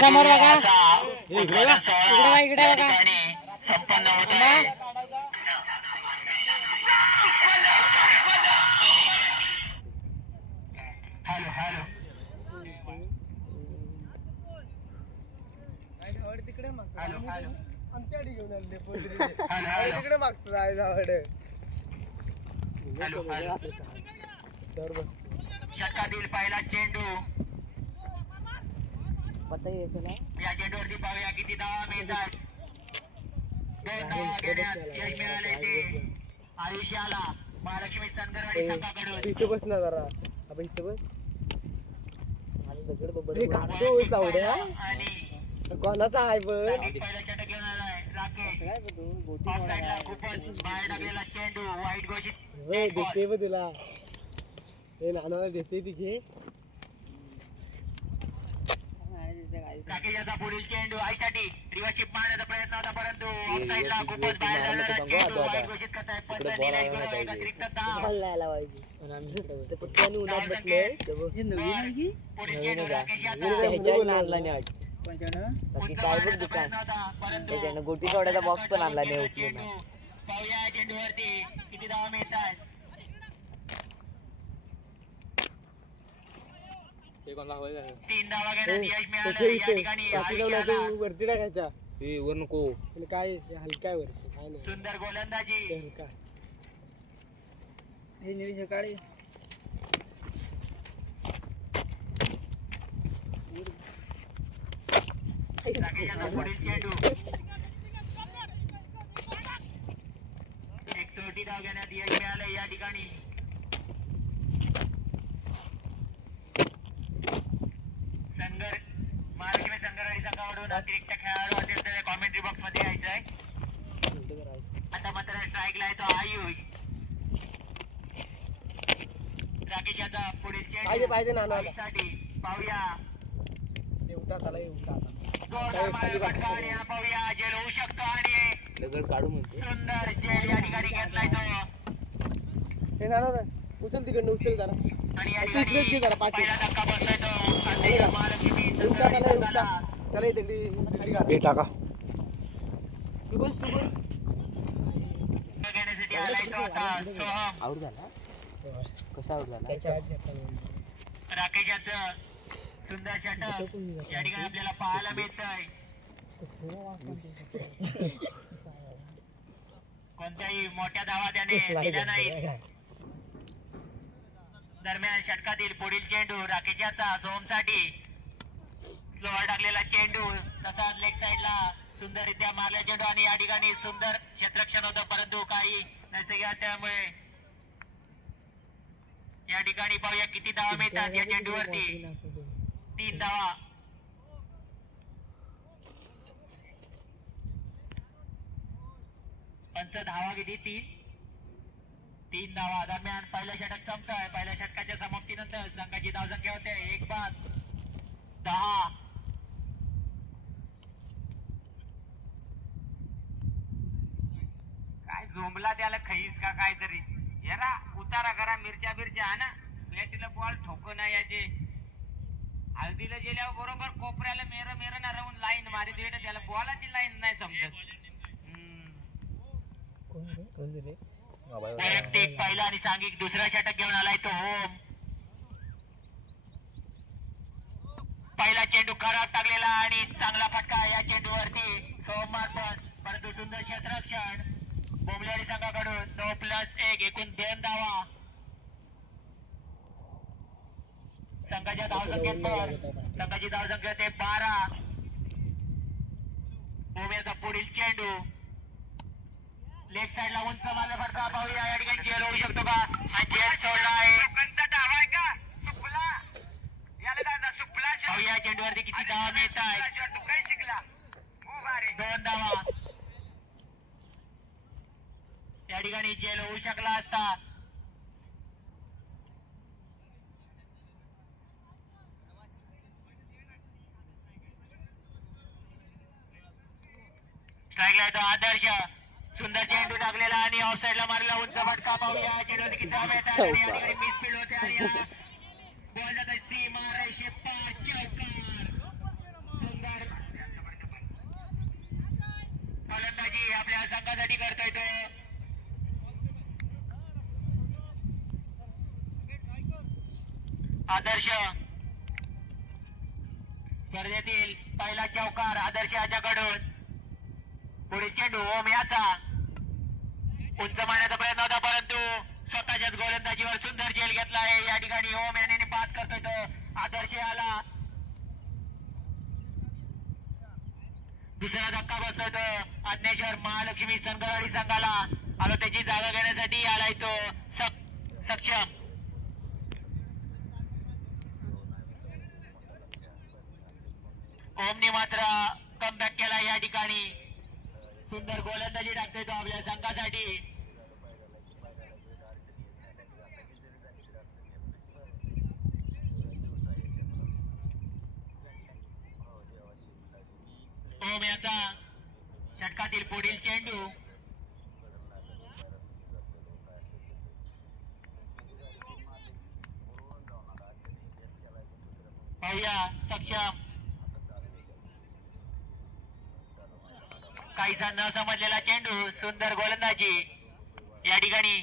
समोर बघा इकडे बघा संपन्न होत आहे. हॅलो हॅलो तिकडे हॅलो हॅलो आमच्याकडे घेऊन आले हॅलो तिकडे मागतो आवड हॅलो हॅलो षटकातील पहिला चेंडू या चेंडूवरती पाहूया किती धावा मिळतात. 2 धावा घेण्यात यश मिळाले ते आयुष्याला महालक्ष्मी संगरवाडी संघाकडून. इथं बस ना जरा आपण इथं बस काढतो चावड्या आणि कोणाचा आहे पण पहिला षटक घेऊन आलाय राकेश. ऑफ साईडला खूपच बाहेर टाकलेला चेंडू वाईट घोषित. देते बघ तुला हे नानाला देते तिथे राकेशचा पुढील चेंडू आईसाठी रिव्हर्सशिप मारण्याचा प्रयत्न होता परंतु ऑफ साईडला खूपच बाहेर जाणारा चेंडू वाईट घोषित करताय. पंच नीरज गुरव एक अतिरिक्त धाव. पुढील चेंडू राकेश गोटी सोडायचा बॉक्स पण आणला नाही. पाहूया चेंडूवरती किती धावा मिळतात. 3 धावा घेण्यात यश मिळालं. या ठिकाणी आयुष्याला वरती टाकायच्या वर नको काय हलकाय वरती काय नाही सुंदर गोलंदाजी. हलका सकाळी राकेशचा पुढील चेंडू एक छोटी धाव घेण्यात यश मिळालं. या ठिकाणी संघर महालक्ष्मी संघराडी संघाकडून अतिरिक्त खेळाडू असेल तर कॉमेंट्री बॉक्स मध्ये यायचं आहे. आता मात्र स्ट्राईकला आहे तो आयुष. राकेशचा पुढील पाहिजे ना चेंडू साठी पाहूया उठा झाला उठा जोरदार फटका आणि हा पाहूया जेल होऊ शकतो आणि दगड काढू म्हणते. सुंदर जेल या ठिकाणी घेतलाय तो. हे ना उचल तिकडनं उचल जरा आणि या इकडेच घे ठिकाणी जरा पाठी पहिला धक्का बसतोय तो सध्या महालक्ष्मी उठा त्याला उठा संघाला. त्याला इथे हे टाका तू बस घेण्यासाठी आलाय तो आता सोहम. आऊट झाला कसा आऊट झाला. राकेशचं सुंदर षटक या ठिकाणी आपल्याला पाहायला मिळतंय. कोणत्याही मोठ्या धावा त्याने दिल्या नाहीत. दरम्यान षटकातील पुढील चेंडू राकेशचा सोमसाठी स्लोअर टाकलेला चेंडू तसाच लेग साईडला सुंदररित्या मारला चेंडू आणि या ठिकाणी सुंदर क्षेत्ररक्षण होतं परंतु काही नैसर्गिक त्यामुळे या ठिकाणी पाहूया किती धावा मिळतात या चेंडूवरती. 3 धावा. पंच धावा किती 3 धावा. दरम्यान पहिलं षटक संपतंय. पहिल्या षटकाच्या समाप्तीनंतर संघाची धावसंख्या होते 1-10. काय झोंबला त्याला खैस का काहीतरी यारा उतारा करा मिरच्या बिरच्या ना बॅटीला बॉल ठोको ना याचे हळदीला गेल्यावर बरोबर कोपऱ्याला मेर मेर ना राहून लाईन मारी देत त्याला बॉलाची लाईन नाही समजत. वैयक्तिक पहिला आणि सांघिक दुसरा षटक घेऊन आलाय तो होम. पहिला चेंडू खराब टाकलेला आणि चांगला फटका या चेंडूवरती सोम मार्फत परंतु सुंदर क्षेत्ररक्षण बोंबलेवाडी संघाकडून 9+1 एकूण 2 धावा. संघाच्या संघाची धावसंख्या ते 12. बोब्याचा पुढील चेंडू लेफ्ट साइडला उंच मारला फटका पाहूया या ठिकाणी जेल होऊ शकतो का. जेल सोडला आहे पाहूया चेंडूवरती किती धावा मिळत आहेत. 2 धावा. या ठिकाणी जेल होऊ शकला असता. स्ट्राईकला तो आदर्श सुंदर चेंडू टाकलेला आणि ऑफ साईडला मारला उंच फटका पाहूया चेंडूवरती किती धावा मिळतात आणि या ठिकाणी मिस फील्ड होते आणि बॉल जात सीमा रेषे पार. पवया संघासाठी करतोय तो. आदर्श स्पर्धेतील पहिला चौकार आदर्श याच्याकडून. पुढे चेंडू ओम याचा उंच मारण्याचा प्रयत्न होता परंतु स्वतःच्याच गोलंदाजीवर सुंदर झेल घेतला आहे. या ठिकाणी ओम याने पास करतोय तो. आदर्श आला. दुसरा धक्का बसतोय तो अज्ञेश्वर महालक्ष्मी संघवाडी संघाला. आता त्याची जागा घेण्यासाठी आलाय तो सक्षम. ओमने मात्र कमबॅक केला. या ठिकाणी सुंदर गोलंदाजी टाकतोय तो आपल्या संघासाठी. ओम याचा षटकातील पुढील चेंडू. पाहूया सक्षम काहीसा न समजलेला चेंडू. सुंदर गोलंदाजी या ठिकाणी.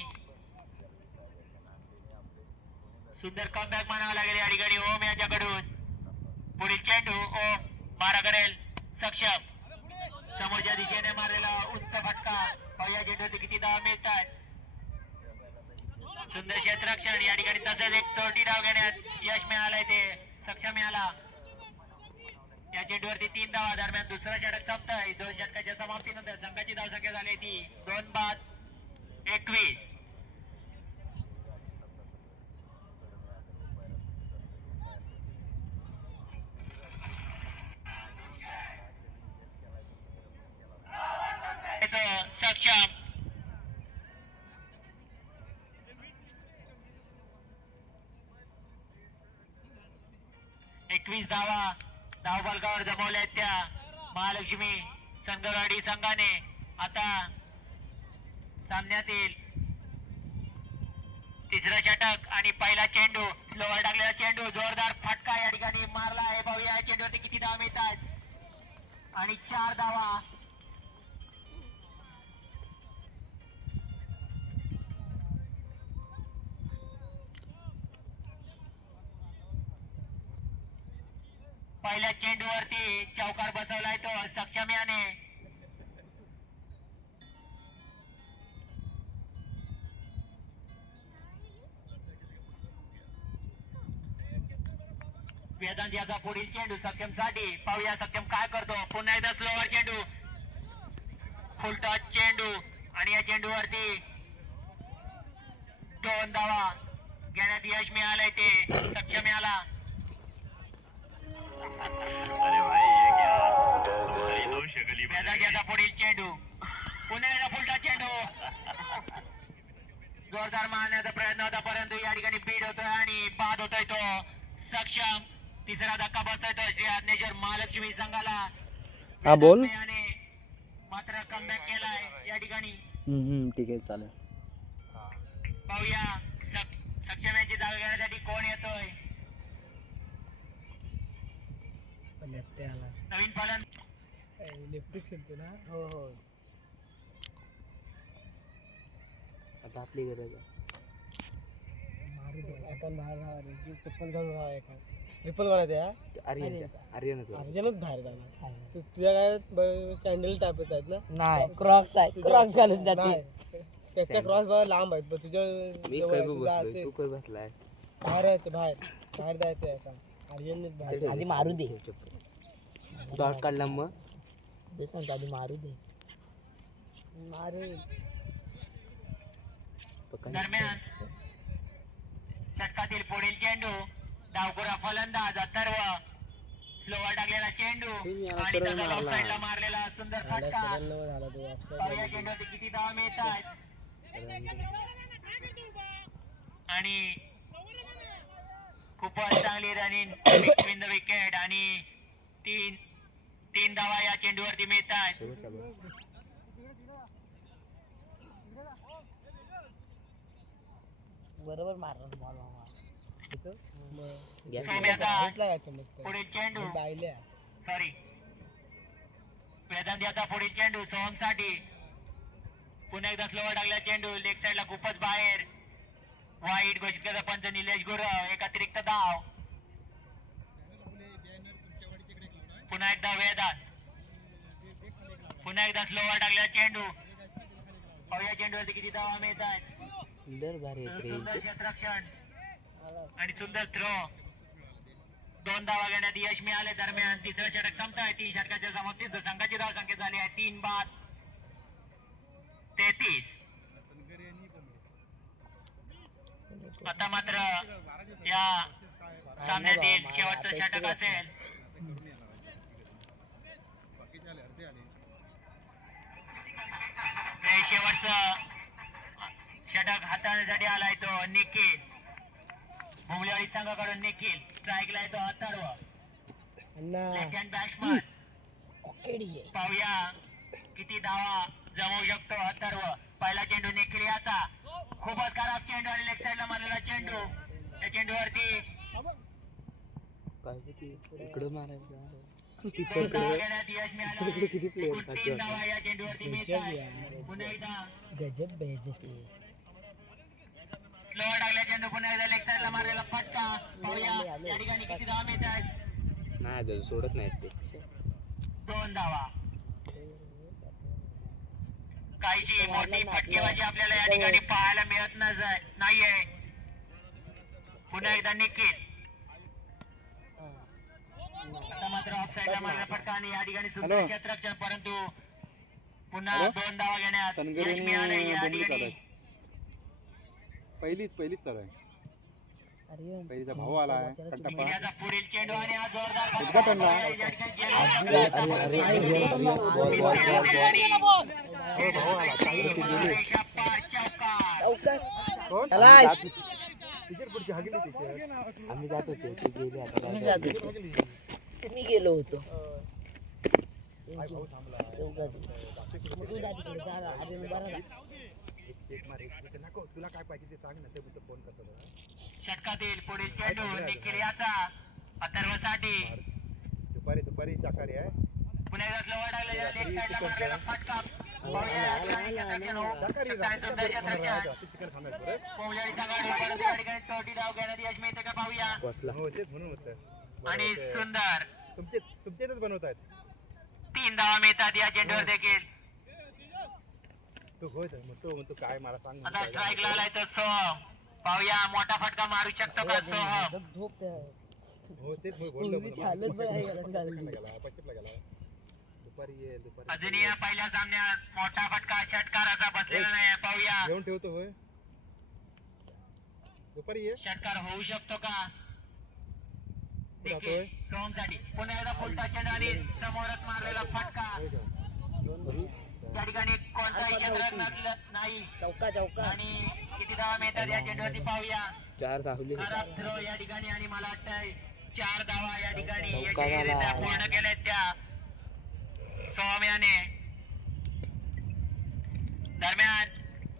सुंदर कमबॅक म्हणावं लागेल या ठिकाणी ओम याच्याकडून. पुढील चेंडू ओम मारा करेल सक्षम. समोरच्या दिशेने मारलेला उंच फटका. पाहूया चेंडूवरती किती धावा मिळतात. सुंदर क्षेत्ररक्षण या ठिकाणी. तसंच एक चोरटी धाव घेण्यात यश मिळालंय ते सक्षम याला. या चेंडूवरती 3 धावा दरम्यान दुसरं षटक संपतंय. 2 षटकाच्या समाप्तीनंतर संघाची धावसंख्या झाली ती 2-21. सक्षम 21 धावा धावफलकावर जमवल्या त्या महालक्ष्मी संघवाडी संघाने. आता सामन्यातील तिसरं षटक आणि पहिला चेंडू. स्लोवर टाकलेला चेंडू. जोरदार फटका या ठिकाणी मारला आहे. पाहूया या चेंडूवरती किती धावा मिळतात आणि 4 धावा. पहिल्या चेंडूवरती चौकार बसवलाय तो सक्षम याने. वेदांत याचा पुढील चेंडू सक्षम साठी. पाहूया सक्षम काय करतो. पुन्हा एकदा स्लोवर चेंडू. फुल टच चेंडू आणि या चेंडूवरती 2 धावा घेण्यात यश मिळालंय ते सक्षम याला. वेदांत पुढील चेंडू. पुन्हा एकदा फुल टच चेंडू. जोरदार मारण्याचा प्रयत्न होता परंतु या ठिकाणी बीड होतोय आणि बाद होतोय तो सक्षम. तिसरा धक्का बसतोय तो श्री अज्ञेश्वर महालक्ष्मी संघाला. हा बोल. मात्र कमबॅक केलाय या ठिकाणी. ठीक आहे चालेल. पाहूया सक्षम याची जागा घेण्यासाठी कोण येतोय. नवीन फलन लेफ्टी खेळतो ना. हो हो. आता आपली गरज आहे. मारू दे आपण बाहेर चप्पल घालून राहा एका ट्रिपल मारायचं या. आर्यनच अर्जनच बाहेर जाणार. तुझ्या काय सँडल टाईपच आहेत ना. नाही क्रॉक्स आहे. क्रॉक्स घालून जाते. नाही त्याच्या क्रॉस बाहेर लांब आहेत पण तुझ्या मी जवळ आहे. कर तू बसलोय जायचं. तू कर बसलायस. बाहेर यायचं बाहेर बाहेर जायचं आहे आता. अर्जनच बाहेर आधी मारू दे. डॉट काढला मग ते सांगतो आधी मारू दे. मारू. दरम्यान षटकातील पुढील चेंडू. डावखुरा फलंदाज अथर्व. स्लोवर टाकलेला चेंडू आणि त्याचा ऑफ साईडला मारलेला सुंदर फटका. झाला तो पाहूया चेंडूवरती किती धावा मिळतात आणि खूपच चांगली रनिंग बिटवीन द विकेट आणि 3 धावा या चेंडूवरती मिळतात. बरोबर मारणार बॉल मामा. लागायचं मग ते. पुढील चेंडू. बायल्या सॉरी वेदांत याचा पुढील चेंडू सोहम साठी. पुन्हा एकदा स्लोवर टाकला चेंडू लेग साईडला खूपच बाहेर. वाईट घोषित करता पंच निलेश गुरव. एक अतिरिक्त धाव. पुन्हा एकदा वेदांत. पुन्हा एकदा स्लोवर टाकला चेंडू. पाहूया चेंडूवरती किती धावा मिळतात. लय भारी येत रे. सुंदर क्षेत्ररक्षण आणि सुंदर थ्रो. 2 धावा घेण्यात यश मिळाले. दरम्यान तिसरं षटक संपतंय. 3 षटकाच्या समाप्तीत संघाची धाव संख्या झाली आहे 3-33. आता मात्र या सामन्यातील शेवटचं षटक असेल. हे शेवटचं षटक हाताळण्यासाठी आलाय तो निखिल. भोमलेवाडी संघाकडून निखिल. स्ट्राईकला येतो अथर्व. Left hand batsman. पाहूया किती धावा जमवू शकतो अथर्व. पहिला चेंडू निखिल याचा. खूपच खराब चेंडू आणि लेफ्ट साईडला मारलेला चेंडू. त्या चेंडूवरती काय ते इकडं मारायचं. 2 धावा घेण्यात यश मिळालं. किती प्लेयर एकूण 3 धावा या चेंडूवरती मिळतात. पुन्हा एकदा गजब बेइज्जती. स्लोअर टाकल्या चेंडू. पुन्हा एकदा लेग साईडला मारलेला फटका. पाहूया या ठिकाणी किती धावा मिळतात. नाही त्याचं सोडत नाहीत ते. 2 धावा. काहीशी मोठी फटकेबाजी आपल्याला या ठिकाणी पाहायला मिळत नाहीये. पुन्हा एकदा निखिल. आता मात्र ऑफ साईडला मारलेला फटका आणि या ठिकाणी सुंदर क्षेत्ररक्षण. परंतु पुन्हा 2 धावा घेण्यात यश मिळाले या ठिकाणी. पहिलीच चालू आहे. अरे पहिलीचा भाऊ आला आहे कंटापा. याचा पुढील चेंडू आणि हा जोरदार उद्घाटन ना. आम्ही जात होतो ते गेले आता मी जात होतो. मी गेलो होतो. मग तू जा तिकडे. जा. अरे बरं जा. तुला काय पाहिजे ते सांग ना. ते फोन करतो. षटकातील पुढील चेंडू निखिल याचा अथर्वसाठी. दुपारी चाकारी आहे. पुन्हा एकदा स्लोवर टाकलेला लेग साईडला मारलेला फटका. पाहूया या ठिकाणी क्षेत्ररक्षण होऊ शकतं. सुंदर क्षेत्ररक्षण. पोहलेवाडी संघाने परत या ठिकाणी 30 धाव घेण्यात यश मिळते का पाहूया. बसला. हो तेच म्हणून होतं. आणि सुंदर तुमचेच बनवतायत. 3 धावा मिळतात या चेंडूवर देखील. तू होय म्हणतो काय मला सांग. आता स्ट्राईक लावलाय तो सोहम. पाहूया मोठा फटका मारू शकतो का सोहम. झोप त्या हो तेच पूर्वीची हालत बघ आहे घरात घालली. दुपारी ये. अजूनही या पहिल्या सामन्यात मोठा फटका षटकाराचा बसलेला नाही. पाहूया घेऊन ठेवतो होय. दुपारी ये. षटकार होऊ शकतो का. देखील सोहमसाठी पुन्हा एकदा फुलटा चेंडू आणि समोरच मारलेला फटका. त्या ठिकाणी कोणताही क्षेत्र नाही. चौका आणि किती धावा मिळतात या चेंडूवरती पाहूया. 4 धावले. खराब थ्रो या ठिकाणी आणि मला वाटतंय 4 धावा या ठिकाणी चौका यशस्वीरित्या झाला. पूर्ण केल्यात त्या सौम्याने. दरम्यान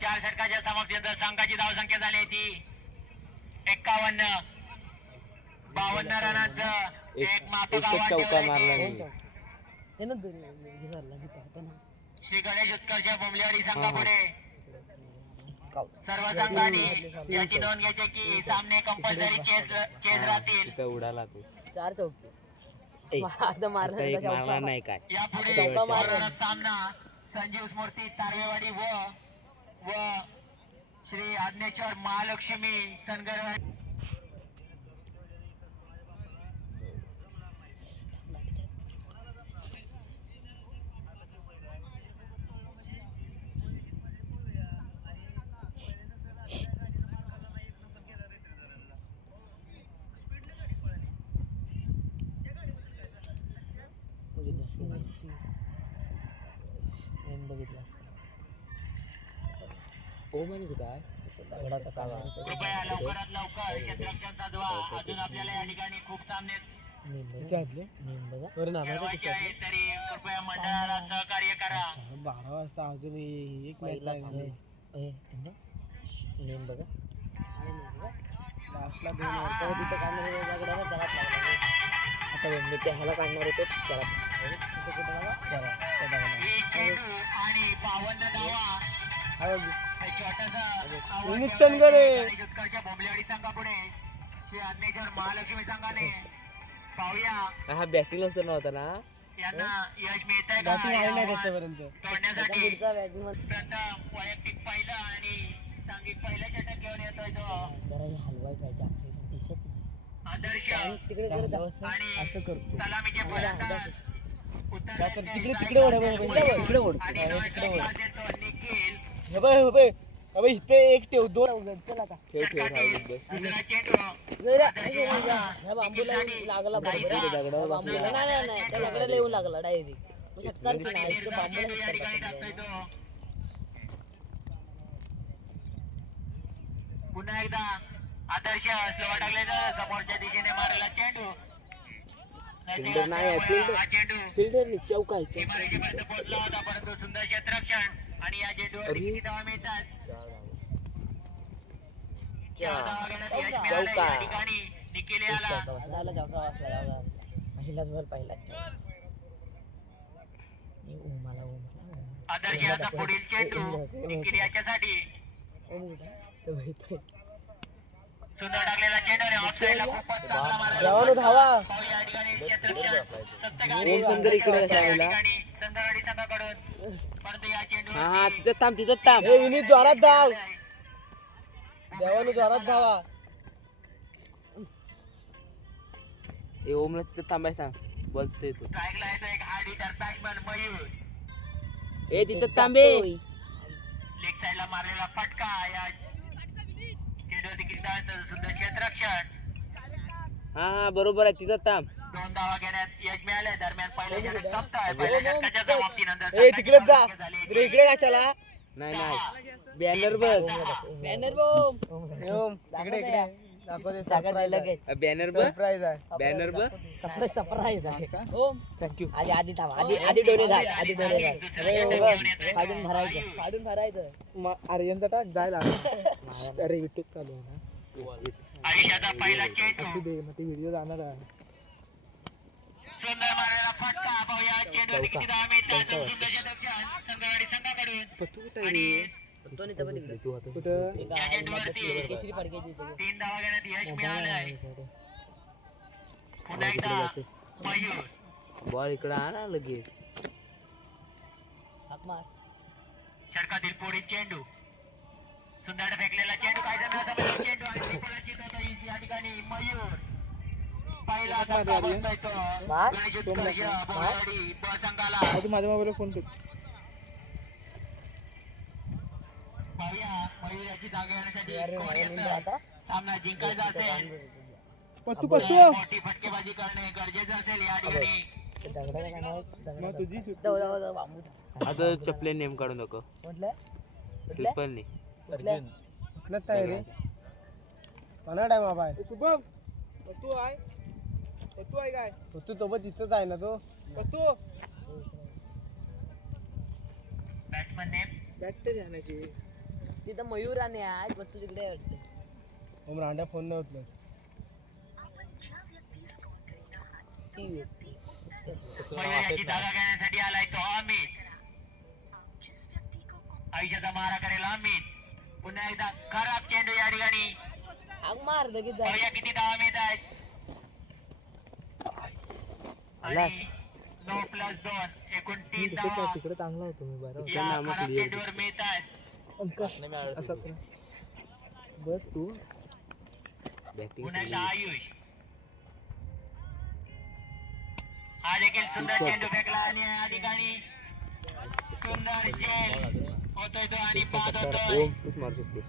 4 षटकाच्या समाप्तीनंतर संघाची धाव संख्या झाली ती 51 रनाचं एक मापक एकच आव्हान चौका ठेवलंय मारला ते. नाही. त्यानं घिसारला घेता श्री गणेश उत्कर्ष बोमलेवाडी संघापुढे सर्व संघांनी याची नोंद घ्यायची की सामने कंपल्सरी चेस राहतील. तिथं उडाला तो. 4 चौके. ए, आता आता मारला एक मारला नाही काय. यापुढे चौका मारला. मनोरथ सामना संजीव स्मृती तारवेवाडी व श्री आज्ञेश्वर महालक्ष्मी सनगरवाडी. बघितलं ओ म्हणजे काय घडाचा काळ कृपया लवकरात लवकर क्षेत्ररक्षण साधवा. अजून आपल्याला या ठिकाणी खूप सामने खेळवायचे आहेत. तरी कृपया मंडळाला सहकार्य करा. 12 वाजता अजून एक पहिला मॅच नेम बघा. लास्टला 2 तेव्हा तिथं काढणार जगात लागला. आता मी ते ह्याला काढणार होतो त्याला एक चेंडू आणि 52 धावा विनीत चंदगरे बोंबलेवाडी संघापुढे श्री अज्ञेश्वर महालक्ष्मी संघाने पाहूया हा बॅटिंग असं नव्हता ना यांना यश मिळत आहे बॅटिंग आली नाही त्याच्यापर्यंत तोडण्यासाठी पुढचा बॅटमन प्रथम वैयक्तिक पहिलं आणि सांघिक पहिलं षटक घेऊन येतोय तो जरा हे हलवाय पाहिजे आपल्या देशात आदर्श तिकडे जा आणि असं करतो सलामीचे फलंदाज तिकडे ओढ तिकडे ओढ आणि निखिल हे बघ इथे एक ठेव दोन चल आता ठेव ठेव राहू दे, बस दुसरा चेंडू जरा ह्या बांबूला येऊन लागला बरोबर ह्या बांबूला नाही त्या दगडाला येऊन लागला डायरेक्ट षटकार की नाही इथे बांबूला चेंडू या ठिकाणी षटकार टाकतोय टाकला. तो पुन्हा एकदा आदर्श स्लोवा टाकलेला समोरच्या दिशेने मारलेला चेंडू फिल्डर नाही आहे, फिल्डर. हा चेंडू फिल्डर चौका आहे, चौका. सीमारेषेपर्यंत पोहोचला होता परंतु सुंदर क्षेत्ररक्षण आणि या चेंडूवर अरे. किती धावा मिळतात चा. 4 धावा घेण्यात यश मिळालं चौका. या ठिकाणी निखिल याला झाला चौथा वाजला जाऊ पहिलाच बॉल पहिलाच मला आदर्श याचा पुढील चेंडू निखिल याच्यासाठी सुंदर टाकलेला चेंडू आणि ऑफसाईडला खूपच चांगला मारलेला धावा धावा पाहू या ठिकाणी क्षेत्ररक्षण सप्तगाडी ओम सुंदर इकडे या असायला. ठिकाणी संघावाडी संघाकडून परंतु या चेंडू हा हा तिथं थांब हे विनीत द्वारात धाव देवानु द्वारात धावा ए ओमला तिथं थांबाय सांग बोलतोय तो स्ट्राईकला येतो एक हार्ड हिटर बॅट्समन मयूर ए तिथं थांबे लेग साईडला मारलेला फटका या चेंडू देखील जायचं सुंदर क्षेत्ररक्षण हा हा बरोबर आहे तिथं थांब 2 धावा घेण्यात यश मिळाले दरम्यान पहिल्या षटक संपतोय पहिल्या षटकाच्या समाप्तीनंतर ए तिकडेच जा झाली. रे इकडे कशाला नाही नाही बॅनर बघ बॅनर बॉम येऊन इकडे दाखवते जागा द्यायला लगेच बॅनर बघ सरप्राईज आहे बॅनर बघ सरप्राईज आहे ओम थँक्यू आधी थांब आधी डोळे घाल आधी डोळे घाल फाडून भरायचं आर्यनचा टाक जायला अरे युट्यूब चालू आहे ना आयुष्याचा पहिला चेंडू असू दे मग ते व्हिडिओ जाणार आहे सुंदर मारलेला फटका पाहूया चेंडू किती धावा मिळतात सुंदर क्षेत्ररक्षण संघावाडी संघाकडून आणि तो नाही तर तिकडे तू आता कुठं केशरी फडक्याची 3 धावा घेण्यात यश मिळालंय पुन्हा एकदा मयूर बॉल इकडं आणा लगेच हाक मार षटकातील पुढील चेंडू सुंदर फेकलेला चेंडू काय जण चेंडू आणि त्रिफळाची होता या ठिकाणी मयूर पहिला धक्का बसतोय तो मार. गणेश उत्कर्ष बोराडी संघाला आधी माझ्या मोबाईलवर फोन कर पाहूया मयूर याची जागा येण्यासाठी कोण येतं? आता सामना जिंकायचा असेल पत्तू तर मोठी फटकेबाजी करणे गरजेचं असेल या ठिकाणी मग तुझी जाऊ बांबू आता चपले नेम काढू नको म्हटलं स्लिपरने कुठलं काय रे कोणा टाइम बाबा आहे शुभम पत्तू आहे काय पत्तू तो पण तिथंच आहे ना तो पत्तू बॅट्समन नेम बॅट तरी आणायची तिथं मयूर आणि आज पण तू तिकडे वाटते मग रांड्या फोन नाही उचलत ती व्यक्ती मयूर याची जागा घेण्यासाठी आलाय तो अमित आयुष्याचा मारा करेल अमित पुन्हा एकदा खराब चेंडू या ठिकाणी आग मार लगेच जा पाहूया किती धावा मिळत आहेत आणि 9+2 एकूण 3 धावा तिकडे चांगला होतो मी बरं या खराब चेंडूवर मिळत आहेत असं बस तू बॅटिंग पुन्हा एकदा आयुष हा देखील सुंदर चेंडू फेकला आणि या ठिकाणी सुंदर चेंड होतोय तो आणि बाद होतोय ओम तूच मारू शकतोस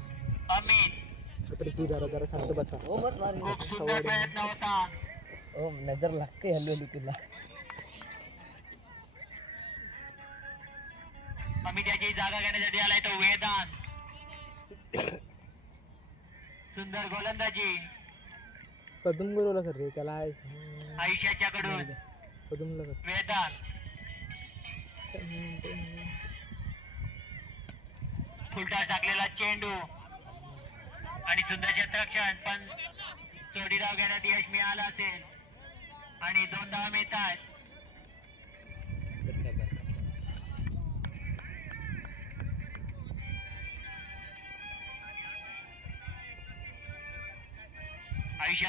अमित तरी तू जरा शांत बसा हो मत मार खूप सुंदर प्रयत्न होता हो नजर लागते हलवली तुला अमित याची जागा घेण्यासाठी आलाय तो वेदांत सुंदर गोलंदाजी कदम बोलवला सर रे त्याला आयुष्याच्या कडून कदमला वेदांत फुलटा टाकलेला चेंडू आणि सुंदर क्षेत्ररक्षण पण चोडी धाव घेण्यात यश मिळालं असेल आणि 2 धावा मिळतात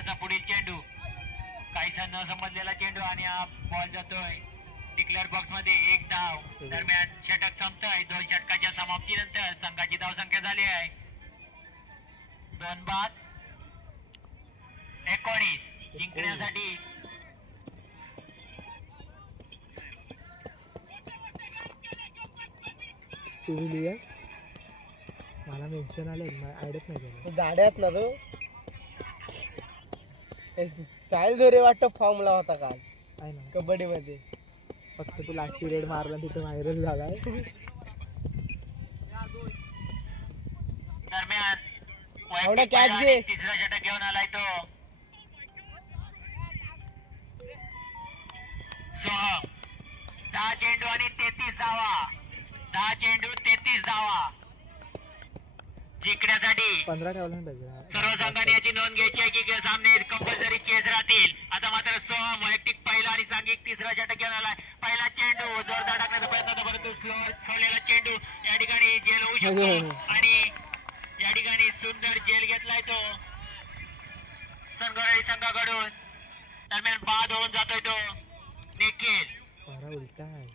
सोम्याचा पुढील चेंडू काहीसा न समजलेला चेंडू आणि हा बॉल जातोय डिक्लेअर बॉक्स मध्ये एक धाव. दरम्यान षटक संपतंय. 2 षटकाच्या समाप्तीनंतर संघाची धावसंख्या झाली आहे 2 बाद 19. जिंकण्यासाठी सिव्हिलियन मला मेन्शन आलं आयडच नाही केलं. जाड्यात ना तो साहिल धोरे वाटतं फॉर्मला होता काल आहे ना कबड्डी मध्ये. फक्त तू लास्ट रेड मारला तिथे व्हायरल झालाय. दरम्यान एवढा कॅच घे. तिसरा षटक घेऊन आलाय तो सोहम. 10 चेंडू आणि 33 धावा. 10 चेंडू 33 धावा. जिंकण्यासाठी 15 ठेवला ना पाहिजे. सर्व संघाने याची नोंद घ्यायची आहे की सामने कंपल्सरी चेस राहतील. आता मात्र सोहम वैयक्तिक पहिला आणि सांघिक तिसरा षटक घेऊन आलाय. पहिला चेंडू जोरदार टाकण्याचा प्रयत्न होता परंतु स्लोअर सोडलेला चेंडू या ठिकाणी जेल होऊ शकतो आणि या ठिकाणी सुंदर जेल घेतलाय तो सनगोराई संघाकडून. दरम्यान बाद होऊन जातोय तो निखिल. पारा उलटा आहे.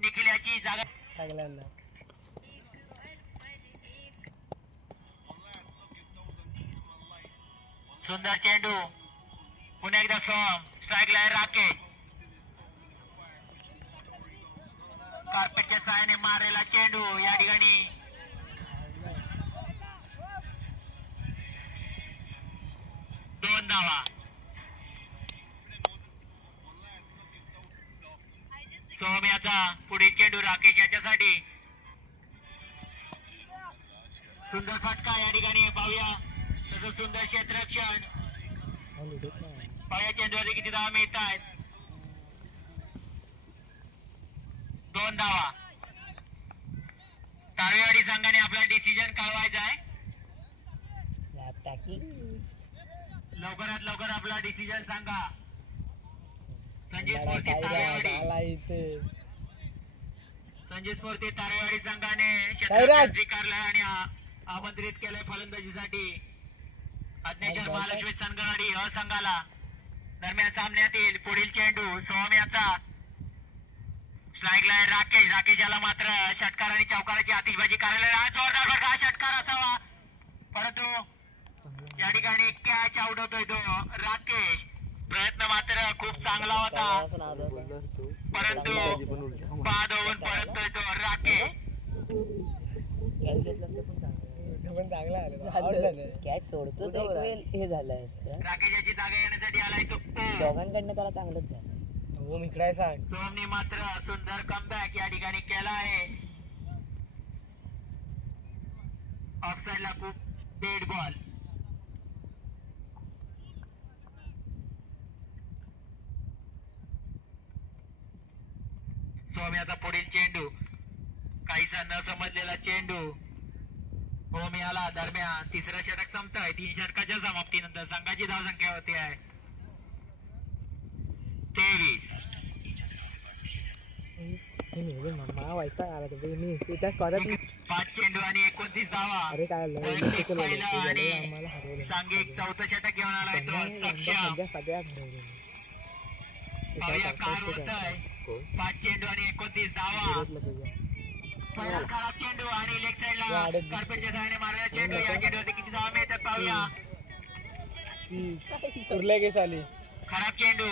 निखिल याची जागा चांगल्यांना सुंदर चेंडू पुन्हा एकदा सोहम. स्ट्राईकला आहे राकेश. कार्पेटच्या सहाय्याने मारलेला चेंडू या ठिकाणी 2 धावा. सोहम याचा पुढील चेंडू राकेश याच्यासाठी. सुंदर फटका या ठिकाणी पाहूया. तसं सुंदर क्षेत्ररक्षण. पाहूया चेंडूवरती किती धावा मिळत आहेत. 2 धावा. तारवेवाडी संघाने आपला डिसिजन कळवायचा आहे. लवकरात लवकर आपला डिसिजन सांगा. संजय स्फूर्ती तारेवाडी. आला इथे संजय स्फूर्ती तारेवाडी संघाने साईराज. क्षेत्ररक्षण स्वीकारलंय आणि आमंत्रित केलंय फलंदाजीसाठी अज्ञाचल महालक्ष्मी संघाडी अ संघाला. दरम्यान सामन्यातील पुढील चेंडू सोहम याचा. स्ट्राईकला आहे राकेश. राकेश याला मात्र षटकार आणि चौकाराची आतिषबाजी करायला. हा जोरदार फटका षटकार असावा परंतु या ठिकाणी कॅच आउट होतोय तो राकेश. प्रयत्न मात्र खूप चांगला होता परंतु बाद होऊन परततोय तो राकेश. पण चांगला आला. कॅच सोडतो तो एक वेळ हे झालं असतं. राकेशाची जागा येण्यासाठी आलाय तो दोघांकडनं त्याला चांगलंच झालं. हो इकडे सांग. सोहमने मात्र सुंदर कमबॅक या ठिकाणी केला आहे. ऑफसाईडला खूप डेड बॉल. सोहम याचा पुढील चेंडू काहीसा न समजलेला चेंडू होम याला. दरम्यान तिसरं षटक संपतंय. 3 षटकाच्या समाप्तीनंतर संघाची धावसंख्या होती आहे 23. मला वाईट आला तर मी त्या स्कॉरात 5 चेंडू आणि 29 धावा. अरे काय वैयक्तिक पहिलं आणि आम्हाला हरवलं. सांघिक चौथं षटक घेऊन आलाय तो सक्षम. सध्या सगळ्यात हरवलं. पाहूया काय होतंय. 5 चेंडू आणि 29 धावा. पहिला खराब चेंडू आणि लेग साईडला कार्पेटच्या सहाय्याने मारलेला चेंडू. या चेंडूवरती किती धावा मिळतात पाहूया. उरल्या केस आली. खराब चेंडू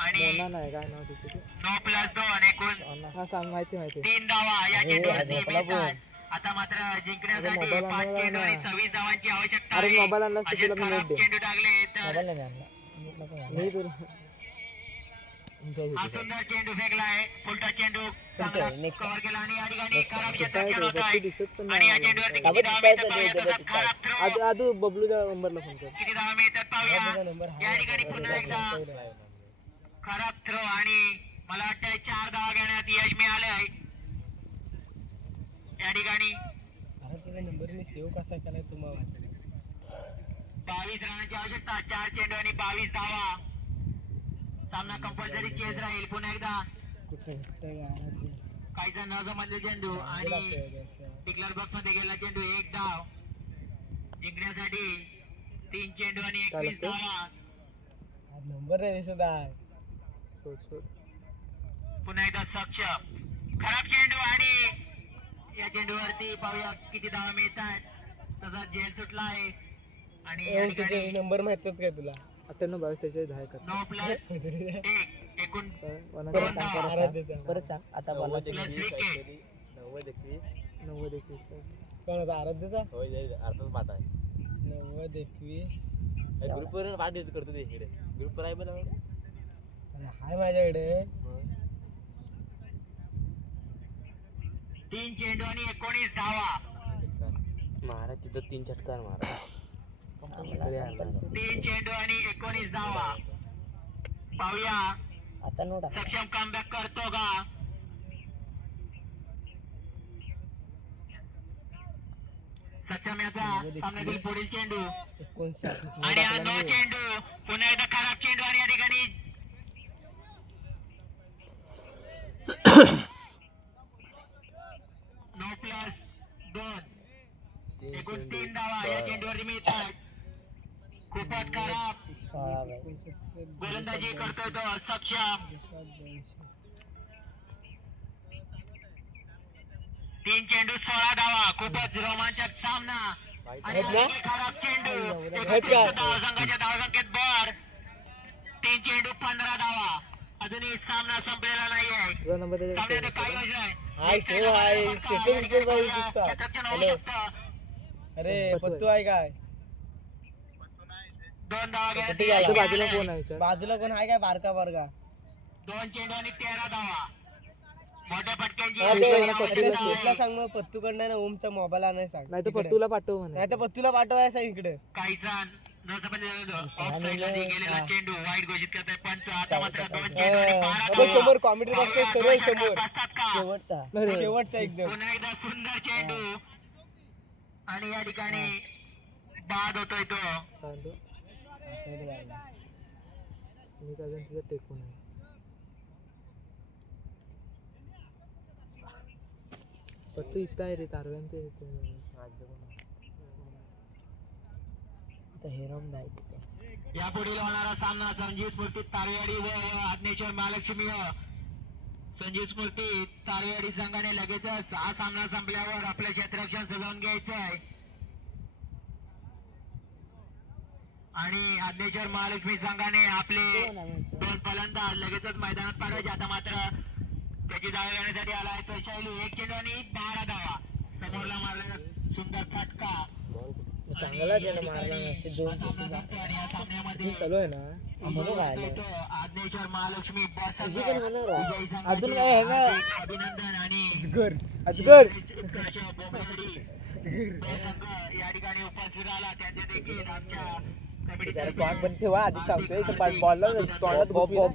आणि मोना नाही काय नाव तिथे 9+2 एकूण हा सांग माहिती 3 धावा या चेंडूवरती मिळतात. आता मात्र जिंकण्यासाठी मोबाईल 5 चेंडू आणि 26 धावांची आवश्यकता अरे आहे. मोबाईल आणला असे तुला मी खराब दे. चेंडू टाकले तर मोबाईल नाही आणला. मी तुला हा सुंदर चेंडू फेकलाय. उलटा चेंडू next. कव्हर केला आणि या ठिकाणी खराब क्षेत्ररक्षण काय होत ते आहे दिसत पण आणि या नाही. चेंडूवरती बाबा किती धावा दिसतायचं मिळतात ते, पाहूया. ते तसाच खराब थ्रो. आदू बबलूच्या नंबरला फोन कर. किती धावा मिळतात पाहूया. या ठिकाणी पुन्हा एकदा खराब थ्रो आणि मला वाटतं 4 धावा घेण्यात यश मिळालंय या ठिकाणी. अरे तुझा नंबर मी सेव्ह कसा केलाय तुम्हाला. 22 रनांची आवश्यकता. 4 चेंडू आणि 22 धावा. सामना कंपल्सरी चेस राहील. पुन्हा एकदा कुठे काहीचा न जमले चेंडू आणि डिक्लेअर बॉक्स मध्ये गेला चेंडू. 1 धाव. जिंकण्यासाठी 3 चेंडू आणि 21 धावा. नंबर नाही दिसत आहे. शोध शोध. पुन्हा एकदा सक्षम खराब चेंडू आणि या चेंडूवरती पाहूया किती धावा मिळतात. तसा झेल सुटला आहे आणि या ठिकाणी नंबर माहितात काय तुला? 98 22 43 10 कर. 9 प्लस 1 एकूण परत सांग परत सांग आता बोला. Plus wicket 90 21. कोण होता? आराध्यचा अर्धाच पाठ आहे 90 21. ग्रुपवर पाठ करतो ते इकडे ग्रुपवर आहे मला अरे हाय माझ्याकडे. 3 चेंडू आणि 19 धावा. महाराज तिथं 3 षटकार मारा 3 चेंडू आणि 19 धावा. पाहूया आता नोट सक्षम कमबॅक करतो का. सक्षम याचा सामन्यातील पुढील चेंडू 59. आणि हा 9 चेंडू पुन्हा एकदा खराब चेंडू आणि या ठिकाणी 9 प्लस 2 एकूण 3 धावा या चेंडूवरती मिळतात. खूपच खराब 16 बाय गोलंदाजी करतोय तो सक्षम. 3 चेंडू 16 धावा. खूपच रोमांचक सामना आणि अतिशय खराब चेंडू संघाच्या धावसंख्येत भर. 3 चेंडू 15 धावा. अजूनही सामना संपलेला नाहीये. तुझा नंबर दे. सामन्यात काय योजना आहे? हाय सेव हाय. शेट्टी बाई दिसतात. क्षेत्ररक्षण होऊ शकतं. अरे पत्तू आहे काय? 2 धावा घ्या. कुठे गेला? इथं बाजूला कोण आहे विचार. बाजूला कोण आहे काय? बारका बारका 2 चेंडू आणि 13 धावा. मोठ्या हा, ते फटक्यांची स्टेटला सांग मग पत्तू कडनं ना ओमचा मोबाईल आणाय सांग. नाही तर पट्टूला पाठव म्हणा. नाही तर पत्तूला पाठवायचा इकडे. काही जण ऑफसाईडला गेलेला चेंडू वाईट घोषित करताय पंच. आता मात्र 2 चेंडू आणि 12 बघ धावा. समोर कॉमेडी बॉक्स सरळ समोर. बसतात का? शेवटचा अरे, शेवटचा एकदम. पुन्हा एकदा सुंदर चेंडू आणि या ठिकाणी बाद होतोय तो. सांगतो. मी काय अजून तिथं टेकून आहे. पत्तू इथं आहे रे तारव्यान ते हेरम नाही यापुढील होणारा सामना संजीव स्मृती तारेवाडी व अग्नेश्वर महालक्ष्मी व संजीव स्मृती तारेवाडी संघाने लगेचच हा सामना संपल्यावर आपलं क्षेत्ररक्षण सजवून घ्यायचं आहे आणि अग्नेश्वर महालक्ष्मी संघाने आपले 2 फलंदाज लगेचच मैदानात पाठवायचे. आता मात्र त्याची धाव घेण्यासाठी आला आहे तो शैलू. 1 चेंडू आणि 12 धावा. समोरला मारला सुंदर फटका. चांगला त्यानं मारला नसते 2 आणि या सामन्यामध्ये चालू आहे ना. म्हणून काय आलं आज्ञेश्वर महालक्ष्मी तुझी पण होणार आहे. विजयी संघाचे अजून काय आहे का? अभिनंदन आणि अजगर. अजगर उत्कर्ष बोबडवाडी तो संघ या ठिकाणी उपस्थित राहिला. त्यांचे देखील आमच्या कमिटीतर्फे तोंड पण ठेवा आधी सांगतोय. बॉलला तोंडात घुसवी ना.